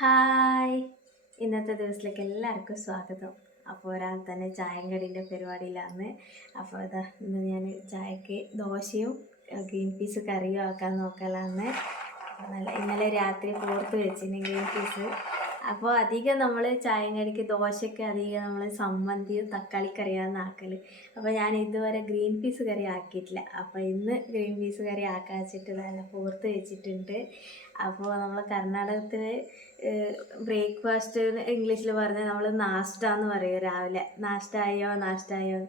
Hi. ഇന്നത്തെ ദിവസത്തിലേക്ക് എല്ലാവർക്കും സ്വാഗതം. അപ്പോൾ ഒരാൾ തന്നെ ചായം കടീന്റെ പരിപാടിയിലാണ് അപ്പോൾ അതാ ഇന്ന് ഞാൻ ചായക്ക് ദോശയും ഗ്രീൻ പീസ് കറിയും ആക്കാൻ നോക്കലാണ് നല്ല ഇന്നലെ രാത്രി കോർത്ത് വെച്ചിന് ഗ്രീൻ പീസ്. അപ്പോൾ അധികം നമ്മൾ ചായം കടിക്ക് ദോശയ്ക്ക് അധികം നമ്മൾ സമ്മന്തിയും തക്കാളി കറിയാന്ന് ആക്കൽ അപ്പോൾ ഞാൻ ഇതുവരെ ഗ്രീൻ പീസ് കറി ആക്കിയിട്ടില്ല. അപ്പോൾ ഇന്ന് ഗ്രീൻ പീസ് കറി ആക്കാൻ വെച്ചിട്ട് നല്ല പൂർത്ത് വെച്ചിട്ടുണ്ട്. അപ്പോൾ നമ്മൾ കർണാടകത്തിൽ ബ്രേക്ക്ഫാസ്റ്റ് ഇംഗ്ലീഷിൽ പറഞ്ഞാൽ നമ്മൾ നാഷ്ട എന്ന് പറയും രാവിലെ. നാഷ്ട ആയോ നാഷ്ട ആയോ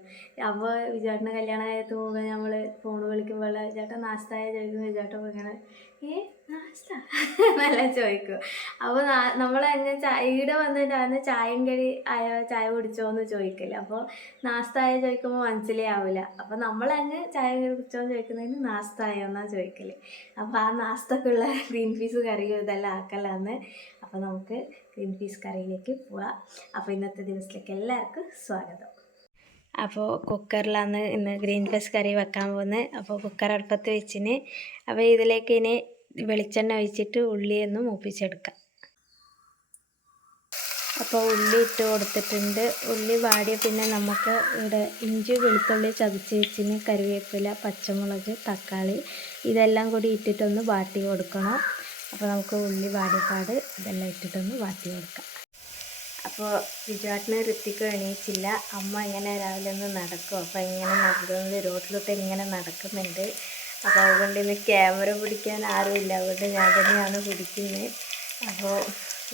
അപ്പോൾ വിചാട്ടിന് കല്യാണം പോകുമ്പോൾ നമ്മൾ ഫോൺ വിളിക്കുമ്പോൾ ചേട്ടാ നാഷ്ട ആയോ ചോദിക്കുമ്പോൾ ചേട്ടൻ ഇങ്ങനെ ഏ? നല്ല ചോദിക്കും. അപ്പോൾ നമ്മൾ ചായ ഈടെ വന്നിട്ടാണ് ചായം കടി ആയോ ചായ കുടിച്ചോ എന്ന് ചോദിക്കില്ല അപ്പോൾ നാസ്തായ ആയോ മനസ്സിലേ ആവില്ല അപ്പോൾ നമ്മളങ്ങ് ചായ കുടിച്ചോ എന്ന് ചോദിക്കുന്നതിന് നാസ്ത ആയോ എന്നാണ് ചോദിക്കൽ. അപ്പോൾ ആ നാസ്തക്കുള്ള ഗ്രീൻ പീസ് കറിയും ഇതെല്ലാം ആക്കലാന്ന്. അപ്പോൾ നമുക്ക് ഗ്രീൻ പീസ് കറിയിലേക്ക് പോവാം. അപ്പോൾ ഇന്നത്തെ ദിവസത്തിലേക്ക് എല്ലാവർക്കും സ്വാഗതം. അപ്പോൾ കുക്കറിലാണ് ഇന്ന് ഗ്രീൻ പീസ് കറി വെക്കാൻ പോകുന്നത്. അപ്പോൾ കുക്കർ അടുപ്പത്ത് വെച്ചിന്. അപ്പോൾ ഇതിലേക്ക് ഇനി വെളിച്ചെണ്ണ ഒഴിച്ചിട്ട് ഉള്ളി ഒന്ന് മൂപ്പിച്ചെടുക്കാം. അപ്പോൾ ഉള്ളി ഇട്ട് കൊടുത്തിട്ടുണ്ട്. ഉള്ളി വാടിയ പിന്നെ നമുക്ക് ഇവിടെ ഇഞ്ചി വെളുത്തുള്ളി ചതച്ച് വെച്ചിന് കറിവേപ്പില പച്ചമുളക് തക്കാളി ഇതെല്ലാം കൂടി ഇട്ടിട്ടൊന്ന് വാട്ടി കൊടുക്കണം. അപ്പോൾ നമുക്ക് ഉള്ളി വാടിയപ്പാട് ഇതെല്ലാം ഇട്ടിട്ടൊന്ന് വാട്ടി കൊടുക്കാം. അപ്പോൾ ബിജുവാട്ടിന് ഋത്തിക്ക് എണീച്ചില്ല. അമ്മ ഇങ്ങനെ രാവിലെ ഒന്ന് നടക്കും. അപ്പോൾ ഇങ്ങനെ നടക്കുന്നത് റോഡിലോട്ട് ഇങ്ങനെ നടക്കുന്നുണ്ട്. അപ്പോൾ അതുകൊണ്ട് ഇന്ന് ക്യാമറ പിടിക്കാൻ ആരുമില്ല അതുകൊണ്ട് ഞാൻ തന്നെയാണ് പിടിക്കുന്നത് അപ്പോൾ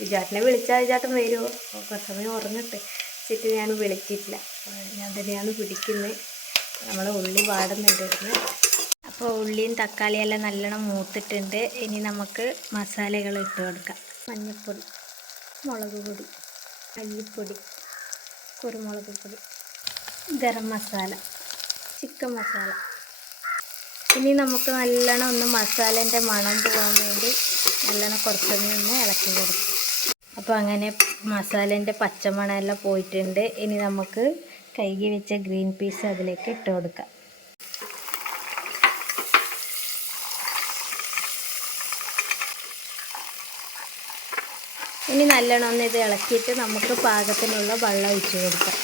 വിചാട്ടിനെ വിളിച്ചാൽ വിചാട്ടൻ വരുമോ അപ്പോൾ കുറച്ച് സമയം ഉറങ്ങട്ടെ. വെച്ചിട്ട് ഞാൻ വിളിച്ചിട്ടില്ല ഞാൻ തന്നെയാണ് പിടിക്കുന്നത് നമ്മൾ ഉള്ളി വാടുന്നുണ്ടായിരുന്നു അപ്പോൾ ഉള്ളിയും തക്കാളിയും എല്ലാം നല്ലോണം മൂത്തിട്ടുണ്ട്. ഇനി നമുക്ക് മസാലകൾ ഇട്ട് കൊടുക്കാം. മഞ്ഞൾപ്പൊടി മുളക് പൊടി മല്ലിപ്പൊടി കുരുമുളക് പൊടി ഗരം മസാല ചിക്കൻ മസാല. ഇനി നമുക്ക് നല്ലോണം ഒന്ന് മസാലേന്റെ മണം പോകാൻ വേണ്ടി നല്ലോണം കുറച്ചൊന്ന് ഒന്ന് ഇളക്കി കൊടുക്കും. അപ്പോൾ അങ്ങനെ മസാലേന്റെ പച്ചമണം എല്ലാം പോയിട്ടുണ്ട്. ഇനി നമുക്ക് കഴുകി വെച്ച ഗ്രീൻ പീസ് അതിലേക്ക് ഇട്ട് കൊടുക്കാം. ഇനി നല്ലോണം ഒന്ന് ഇത് ഇളക്കിയിട്ട് നമുക്ക് പാകത്തിനുള്ള വെള്ളം ഒഴിച്ചു കൊടുക്കാം.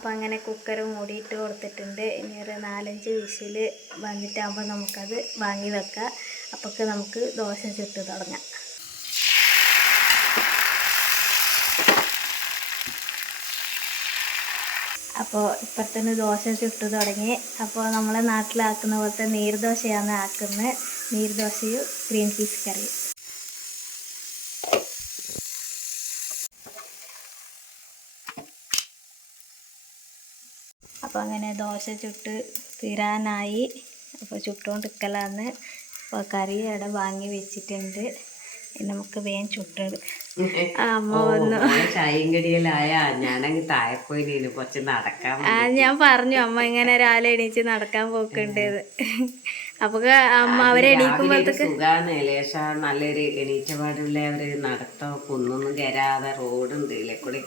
അപ്പോൾ അങ്ങനെ കുക്കർ മൂടിയിട്ട് കൊടുത്തിട്ടുണ്ട്. ഇനി ഒരു നാലഞ്ച് വിസിൽ വന്നിട്ടാകുമ്പോൾ നമുക്കത് വാങ്ങി വെക്കാം. അപ്പോഴൊക്കെ നമുക്ക് ദോശ ചുട്ട് തുടങ്ങാം. അപ്പോൾ ഇപ്പത്തന്നെ ദോശ ചുട്ട് തുടങ്ങി. അപ്പോൾ നമ്മളെ നാട്ടിലാക്കുന്ന പോലത്തെ നീർദോശയാണ് ആക്കുന്നത്. നീർദോശയും ഗ്രീൻ പീസ് കറിയും. അപ്പോൾ അങ്ങനെ ദോശ ചുട്ട് തീരാനായി. അപ്പോൾ ചുട്ടുകൊണ്ടിരിക്കലാന്ന് അപ്പോൾ കറി അവിടെ വാങ്ങി വെച്ചിട്ടുണ്ട്. നമുക്ക് വേഗം ചുട്ടത് ആ, അമ്മ വന്നു. ചായയും കടിയിലായ ഞാനങ്ങ് താഴെ പോയിന്. കുറച്ച് നടക്കാൻ ആ ഞാൻ പറഞ്ഞു അമ്മ ഇങ്ങനെ രാവിലെ എണീച്ച് നടക്കാൻ പോക്കണ്ടേത് അപ്പൊ അമ്മ അവരെ എണീക്കുമ്പോഴത്തേക്ക് സുഖാണ് ലേശ നല്ലൊരു എണീറ്റ പാടുള്ള ഒരു നടത്തം. കുന്നൊന്നും കയറാതെ റോഡുണ്ട്. ഇതിലെ കൂടി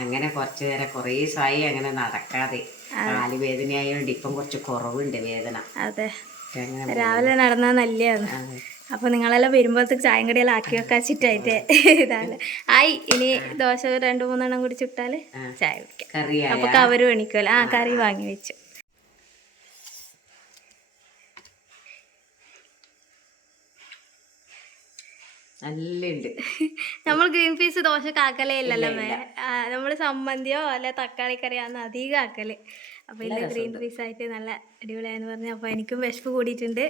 അങ്ങനെ കുറച്ചു നേരം കുറേ സായി അങ്ങനെ നടക്കാതെ. കാൽ വേദനയായോണ്ട് ഇപ്പം കുറച്ച് കുറവുണ്ട് വേദന. അതെ. രാവിലെ നടന്നാൽ നല്ലതാണ്. അപ്പൊ നിങ്ങളെല്ലാം വരുമ്പോഴത്തേക്ക് ചായം കടിയെല്ലാം ആക്കി വെക്കാച്ചിട്ടായിട്ട് ഇതാണ്. ആയി ഇനി ദോശ രണ്ടു മൂന്നെണ്ണം കൂടി ചുട്ടാൽ ചായ കുടിക്കാം. അപ്പൊ കവര് വേണിക്കുമല്ലോ ആ കറി വാങ്ങി വെച്ചു. നമ്മൾ ഗ്രീൻ പീസ് ദോശ കാക്കലേ ഇല്ലല്ലോ മേ നമ്മൾ സമ്മന്തിയോ അല്ല തക്കാളി കറിയാന്ന് അധികം ആക്കൽ. അപ്പൊ ഇല്ല ഗ്രീൻ പീസ് ആയിട്ട് നല്ല അടിപൊളിയാന്ന് പറഞ്ഞു അപ്പൊ എനിക്കും വിശപ്പ് കൂടിയിട്ടുണ്ട്.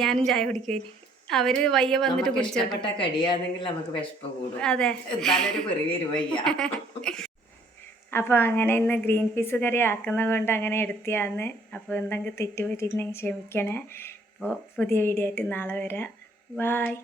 ഞാനും ചായ കുടിക്കുമായിരുന്നു അവർ വയ്യ വന്നിട്ട് കുടിച്ചപ്പെട്ട കടിയാണെങ്കിൽ നമുക്ക് വിശപ്പ് കൂടും. അതെ. അപ്പോൾ അങ്ങനെ ഇന്ന് ഗ്രീൻ പീസ് കറി ആക്കുന്നത് കൊണ്ട് അങ്ങനെ എടുത്തിയാന്ന്. അപ്പോൾ എന്തെങ്കിലും തെറ്റുപറ്റിട്ടുണ്ടെങ്കിൽ ക്ഷമിക്കണേ. അപ്പോൾ പുതിയ വീഡിയോ ആയിട്ട് നാളെ വരാം. ബായ്